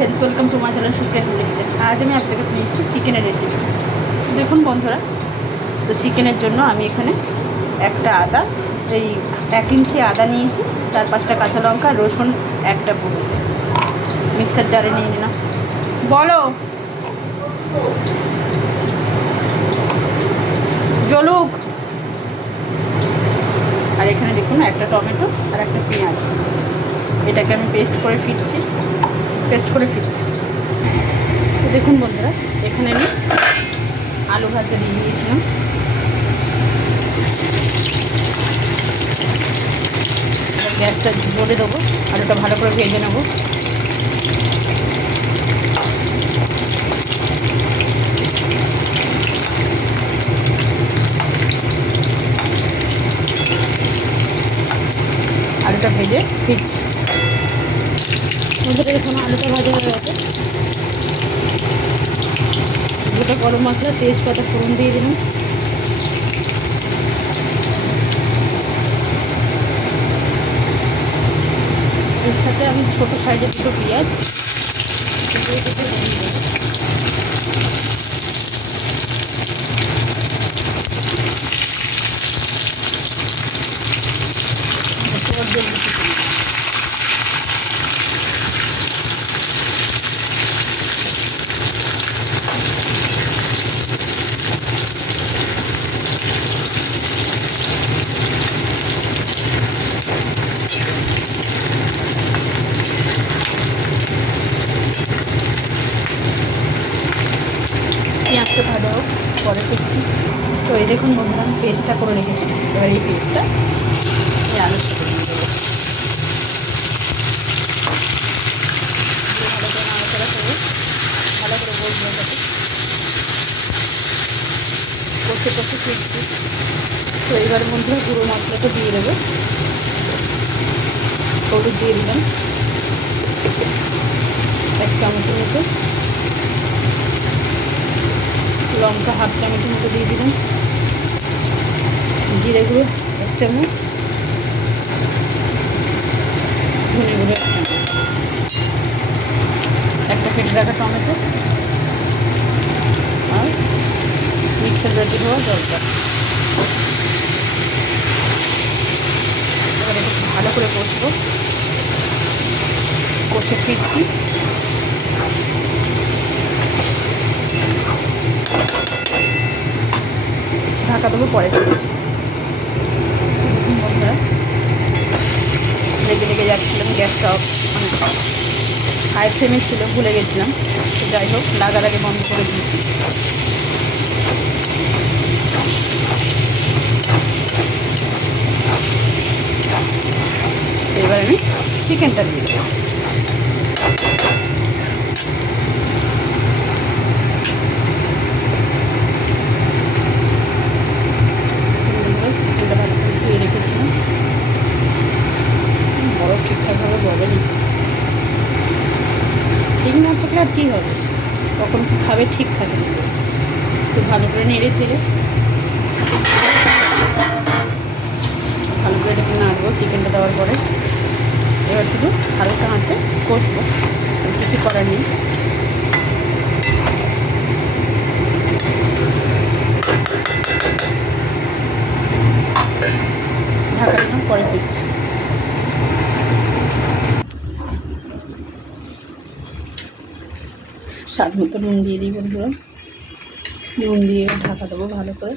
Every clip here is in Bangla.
Welcome to my channel Supriya kitchen. আজ আমি আপনাদের কাছে নিয়ে এসেছি চিকেনের রেসিপি। দেখুন বন্ধুরা, তো চিকেনের জন্য আমি এখানে একটা আদা, এই 1 ইঞ্চি আদা নিয়েছি, 4-5টা কাঁচা লঙ্কা, রসুন একটা পুরো মিক্সার জারে নিয়ে নিলাম। বলো জলুক। আর এখানে দেখুন একটা টমেটো আর একটা পেঁয়াজ, এটাকে আমি পেস্ট করে ফিরছি। তো দেখুন বন্ধুরা, এখানে আমি আলু ভাজা দিয়ে দিয়েছিলাম। গ্যাসটা জোরে দেবো, আলুটা ভালো করে ভেজে নেব। আলুটা ভেজে ফিরছি। বন্ধুরা দেখুন আলুটা ভাজা হয়ে গেছে। গোটা গরম মশলা, তেজপাতা ফোড়ন দিয়ে দিলাম। এর সাথে আমি ছোটো সাইজের 2টো পেঁয়াজ পেঁয়াজটা ভালো হোক, পরে করছি। তো এই দেখুন বন্ধুরা, আমি পেস্টটা করে রেখেছি। এবার এই পেস্টটা আলুর সাথে দিয়ে দেবো। ভালো করে নাড়াচাড়া করে ভালো করে বসবো, যাতে কষে ফিরছি। তো এবার বন্ধুরা গুঁড়ো মশলাটা দিয়ে দেবো। হলুদ দিয়ে দিলাম 1 চামচের মতো, লঙ্কা 1/2 চামচের মতো দিয়ে দিলাম, জিরে গুঁড়ো 1 চামচ, ধনে গুঁড়ো 1 চামচ, একটা কেটে রাখা টমেটো আর মিক্সার বেটে দেওয়া জলটা। এবার একটু ভালো করে কষে ফিরছি। ঢাকা দেবো, পরে ফিরছি। বন্ধুরা লেগে যাচ্ছিলাম, গ্যাসটা মানে হাই ফ্লেমে ছিল, ভুলে গেছিলাম। তো যাই হোক, লাগার আগে বন্ধ করে দিয়েছি। এবার আমি চিকেনটা দিয়ে দেবো। চিকেনটা ভালো করে ধুয়ে রেখেছিলাম, বরফ ঠিকঠাকভাবে বলেনি। ঠিক না থাকলে আর কী হবে, তখন কি খাবে, ঠিক থাকে না। তো ভালো করে নেড়ে ছেড়ে ভালো করে এটাকে নাড়বো চিকেনটা দেওয়ার পরে। এবার শুধু হালকা আঁচে কষবো, কিছু করার নেই। ঢাকা দিলাম, পরে ফিরছি। স্বাদ মতো নুন দিয়ে দিই বন্ধুরা, নুন দিয়ে ঢাকা দেবো ভালো করে।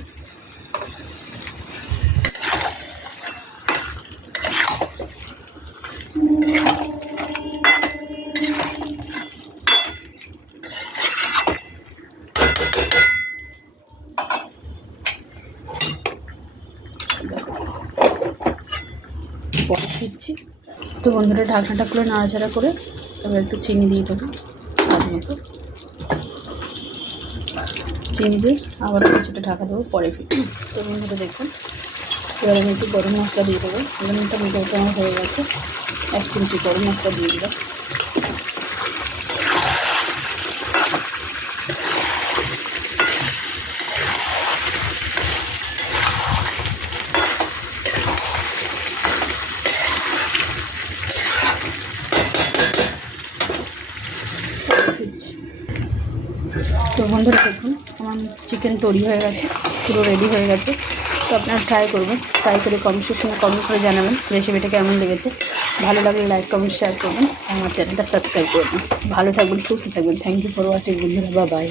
পরে ফিরছি। তো বন্ধুরা ঢাকনাটা খুলে নাড়াচাড়া করে এবার একটু চিনি দিয়ে দেবো স্বাদ মতো। চিনি দিয়ে আবার কিছুটা ঢাকা দেবো, পরে ফিরছি। তো বন্ধুরা দেখুন, এবার আমি একটু গরম মশলা দিয়ে দেবো। গরমটা মোটামুটি আমার হয়ে গেছে, 1 চিমটি গরম মশলা দিয়ে দিলাম। নিচ্ছি। তো বন্ধুরা দেখুন আমার চিকেন তৈরি হয়ে গেছে, পুরো রেডি হয়ে গেছে। তো আপনারা ট্রাই করবেন, ট্রাই করে কমেন্ট সেকশনে কমেন্ট করে জানাবেন রেসিপিটা কেমন লেগেছে। ভালো লাগলে লাইক কমেন্ট শেয়ার করবেন, আমার চ্যানেলটা সাবস্ক্রাইব করবেন। ভালো থাকবেন, সুস্থ থাকবেন। থ্যাংক ইউ ফর ওয়াচিং বন্ধুরা, বাই বাই।